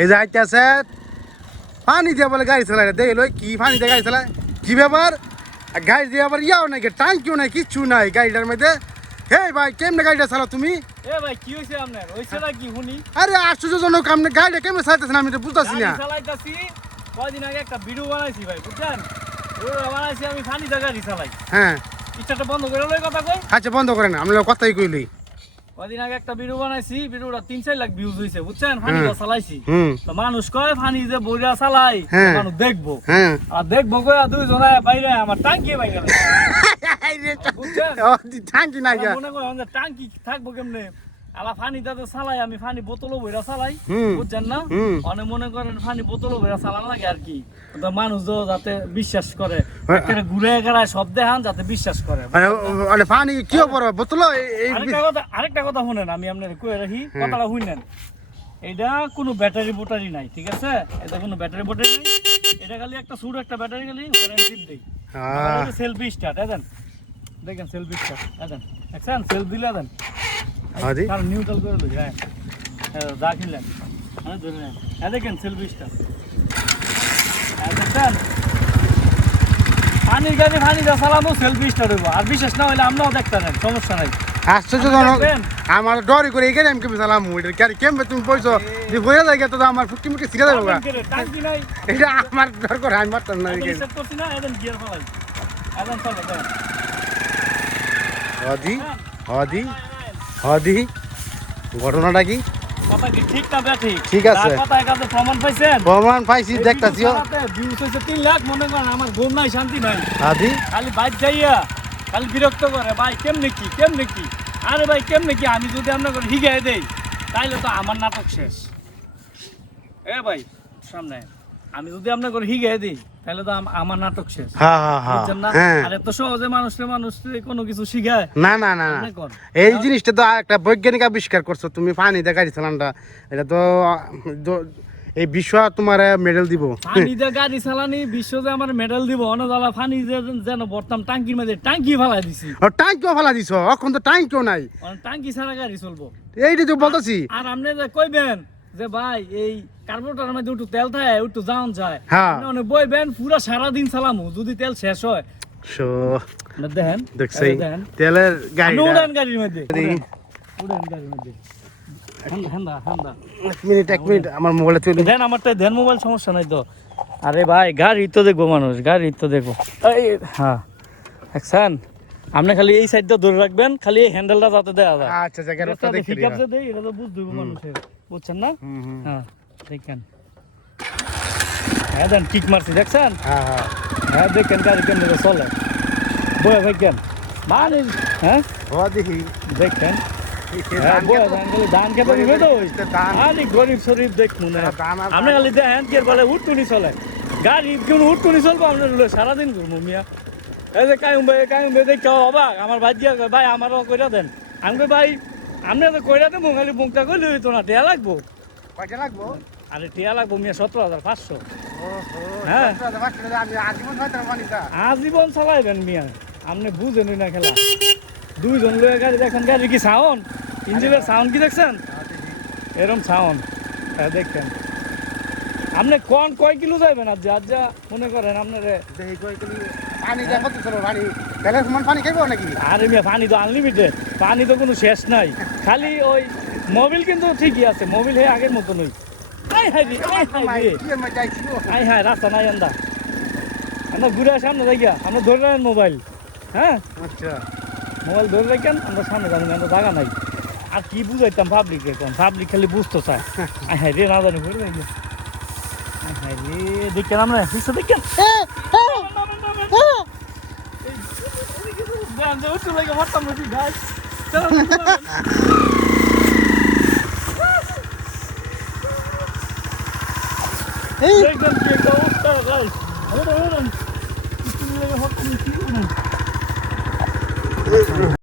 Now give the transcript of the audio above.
এই যে আইতে আছে পানি দিয়ে বলে গাড়ি চালায় দেখে লই কি পানি দিয়ে গাড়ি চালায় কি ব্যাপার গাড়ি দিয়ে আবার ইয়াও নাই টাঙ্কিও নাই কিচ্ছু নাই গাড়িটার মধ্যে হে ভাই কেমনে গাড়িটা চালাও তুমি এ ভাই কি হইছে আপনার হইছে না কি শুনি আরে আশ্চর্যজনক আপনি গাড়িটা কেমনে চালাইতেছেন আমি তো বুঝতেছি না চালাইতাছি কয়দিন আগে একটা ভিডিও বানাইছি ভাই বুঝছেন ভিডিও বানাইছি আমি ফানি দা গাড়ি চালাই হ্যাঁ ইচ্ছাটা বন্ধ করে লই কথা কই আচ্ছা বন্ধ করেন আমরা কথাই কইলি কয়দিন আগে একটা ভিডিও বানাইছি ভিডিওটা 3-4 লাখ ভিউজ হইছে বুঝছেন ফানি দা চালাইছি তো মানুষ কয় ফানি যে বইরা চালাই মানুষ দেখবো আর দেখবো কই দুই জন বাইরে আমার টাঙ্কি বাইরে বুঝছেন টাঙ্কি নাই মনে করেন আমাদের টাঙ্কি থাকবো কেমনে আলা ফানি দাতে চালাই আমি ফানি বোতলও ভইরা চালাই বুঝছেন না অনেক মনে করেন ফানি বোতলও ভইরা চালান লাগে আর কি তো মানুষ যাতে বিশ্বাস করে একটা ঘুরে গেড়ায় সব দেখান যাতে বিশ্বাস করে মানে পানি কি পড়বে বোতল আরেকটা কথা শুনেন আমি আপনার কয়ে রাখি কথাটা শুনেন এটা কোনো ব্যাটারি বোটারি নাই ঠিক আছে এটা কোনো ব্যাটারি বোটারি নাই এটা খালি একটা ছোট একটা ব্যাটারি খালি ওয়ারেন্টি দেই সেলফি স্টার্ট দেখেন সেলফি স্টার্ট দেখেন সেলফ দিলে দেন আদি আর নিউট্রাল করে লই হ্যাঁ যা কিনলেন হ্যাঁ ধরেন দেখেন সেলফি স্টার্ট দেখেন পানির গাড়ি ফানি দা চালাবো সেলফি স্টার্ট হইব আর বিশেষ না হইলে আমরাও দেখতে নেন সমস্যা নাই আশ্চর্যজনক আমার ডরি করে এই গাড়ি আমি কেমন চালাম এটা গাড়ি কেমন তুমি বলছো যে বইয়া যায় তো আমার ফুটকি মুটকি ছিড়ে যাবে টাঙ্কি নাই এটা আমার ডর করে আমি মারতাম না এই সেট করছি না এদেন গিয়ার ফলাই এদেন চলে দেন আদি আদি আদি ঘটনাটা কি কথা কি ঠিক না ব্যাঠিক ঠিক আছে কথা একাতে প্রমাণ পাইছেন প্রমাণ পাইছি দেখতাছিও ভিউজ হইছে 3 লাখ মনে করেন আমার ঘুম নাই শান্তি নাই আদি খালি বাইক যাইয়া খালি বিরক্ত করে ভাই কেমনে কি আরে ভাই কেমনে কি আমি যদি আপনাকে হিগাই দেই তাইলে তো আমার নাটক শেষ এ ভাই সামনে আমি যদি আপনাকে হিগাই দেই তাহলে তো আমার নাটক শেষ বুঝছেন না আর এত সহজে মানুষ কোনো কিছু শিখায় না না না এই জিনিসটা তো একটা বৈজ্ঞানিক আবিষ্কার করছো তুমি পানি দিয়ে গাড়ি চালানটা এটা তো এই বিশ্ব তোমার মেডেল দিব পানি দিয়ে গাড়ি চালানি বিশ্ব যে আমার মেডেল দিব অনজালা পানি যেন বর্তমান টাঙ্কির মধ্যে টাঙ্কি ফেলাই দিছি টাঙ্কিও ফেলা দিছো এখন তো টাঙ্কিও নাই টাঙ্কি ছাড়া গাড়ি চলবো এইটা তো বলতেছি আর আপনি যে কইবেন যে ভাই এই কার্বোরেটরের মধ্যে একটু তেল থাকে একটু যাওন যায় মানে বইবেন পুরো সারা দিন চালামু যদি তেল শেষ হয় দেখেন তেলের গাড়ি উড়ান গাড়ির মধ্যে উড়ান গাড়ির মধ্যে এক মিনিট আমার মোবাইলে চলে দেন আমারটা দেন মোবাইল সমস্যা নাই তো আরে ভাই গাড়ি তো দেখবো মানুষ গাড়ি তো দেখবো হ্যাঁ দেখছেন আপনি খালি এই সাইডটা ধরে রাখবেন খালি এই হ্যান্ডেলটা যাতে দেওয়া যায় আচ্ছা জায়গাটা দেখি ঠিক আছে দেই এটা তো বুঝ দেব মানুষের বুঝছেন না হ্যাঁ দেখেন হ্যাঁ দেন কিক মারছি দেখছেন হ্যাঁ দেখেন গাড়ি কেমন চলে বয় ভাই কেন মানে হ্যাঁ দেখি দেখেন ধান খেতে দিবে তো আরে গরিব শরীর দেখুন আপনি খালি দেখেন কি বলে উঠটুনি চলে গাড়ি কোন উঠটুনি চলবো আপনার সারাদিন ঘুরবো মিয়া এই যে কায়ুম ভাই দেখতে অবাক আমার ভাই দিয়া ভাই আমারও কইরা দেন আমি ভাই আপনি তো কইরা দেবো খালি মুখটা করলে হইতো না টিয়া লাগবো কয়টা লাগবো আরে টিয়া লাগবো মিয়া 17,500 হ্যাঁ আজীবন চালাইবেন মিয়া আপনি বুঝেনই না খেলা দুইজন লয়ে গাড়ি দেখেন গাড়ি কি সাউন্ড ইঞ্জিনের সাউন্ড কি দেখছেন এরকম সাউন্ড হ্যাঁ দেখেন আপনি কোন কয় কিলো যাবেন আর যা মনে করেন আপনার পানি দেখো তো পানি তেলের সমান পানি খাইবো নাকি আরে মিয়া পানি তো আনলিমিটেড পানি তো কোনো শেষ নাই খালি ওই মোবিল কিন্তু ঠিকই আছে মোবিল হে আগের মতো নই রাস্তা নাই আমরা ঘুরে আসি আমরা দেখিয়া আমরা ধরে রাখেন মোবাইল হ্যাঁ আচ্ছা মোবাইল ধরে রাখেন আমরা সামনে জানি আমরা জায়গা নাই আর কি বুঝাইতাম পাবলিক এখন পাবলিক খালি বুঝতে চায় হ্যাঁ রে না জানি ঘুরে দেখি হ্যাঁ রে দেখেন আমরা পিছনে দেখেন উঠতে লাগে মারতাম নাকি গাছ দেখবেন কি একটা অবস্থা গাছ ওরা